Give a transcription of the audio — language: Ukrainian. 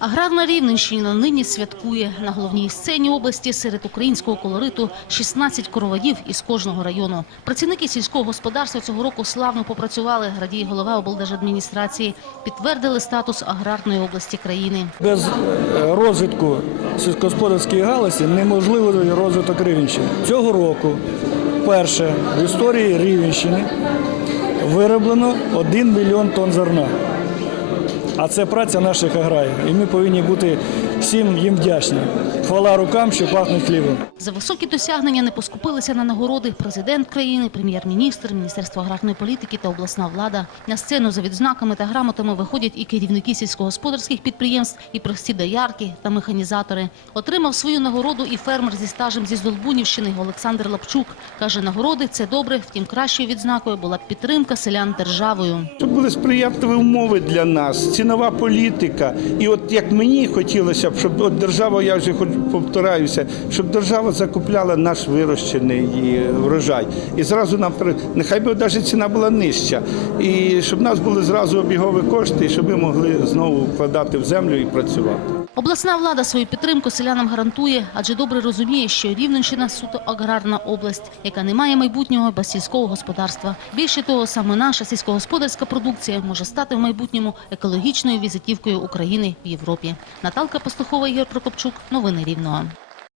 Аграрна Рівненщина нині святкує на головній сцені області серед українського колориту 16 короводів із кожного району. Працівники сільського господарства цього року славно попрацювали. Радіє голова облдержадміністрації. Підтвердили статус аграрної області країни. Без е, розвитку сільськогосподарської галузі неможливий розвиток Рівенщини. Цього року вперше в історії Рівенщини вироблено 1 мільйон тонн зерна. А це праця наших аграріїв. І ми повинні бути всім їм вдячні. Хвала рукам, що пахнуть хлібом. За високі досягнення не поскупилися на нагороди президент країни, прем'єр-міністр, Міністерство аграрної політики та обласна влада. На сцену за відзнаками та грамотами виходять і керівники сільськогосподарських підприємств, і прості доярки та механізатори. Отримав свою нагороду і фермер зі стажем зі Здолбунівщини Олександр Лапчук. Каже, нагороди – це добре, втім кращою відзнакою була підтримка селян державою. Щоб були сприятливі умови для нас, цінова політика. І от як мені хотілося б, щоб от держава, я вже хоч повторяюся, щоб держава закупляла наш вирощений врожай. І зразу нам нехай би навіть ціна була нижча. І щоб в нас були зразу обігові кошти, і щоб ми могли знову вкладати в землю і працювати. Обласна влада свою підтримку селянам гарантує, адже добре розуміє, що Рівненщина – суто аграрна область, яка не має майбутнього без сільського господарства. Більше того, саме наша сільськогосподарська продукція може стати в майбутньому екологічною візитівкою України в Європі. Наталка Пастухова, Ігор Прокопчук. Новини Рівного.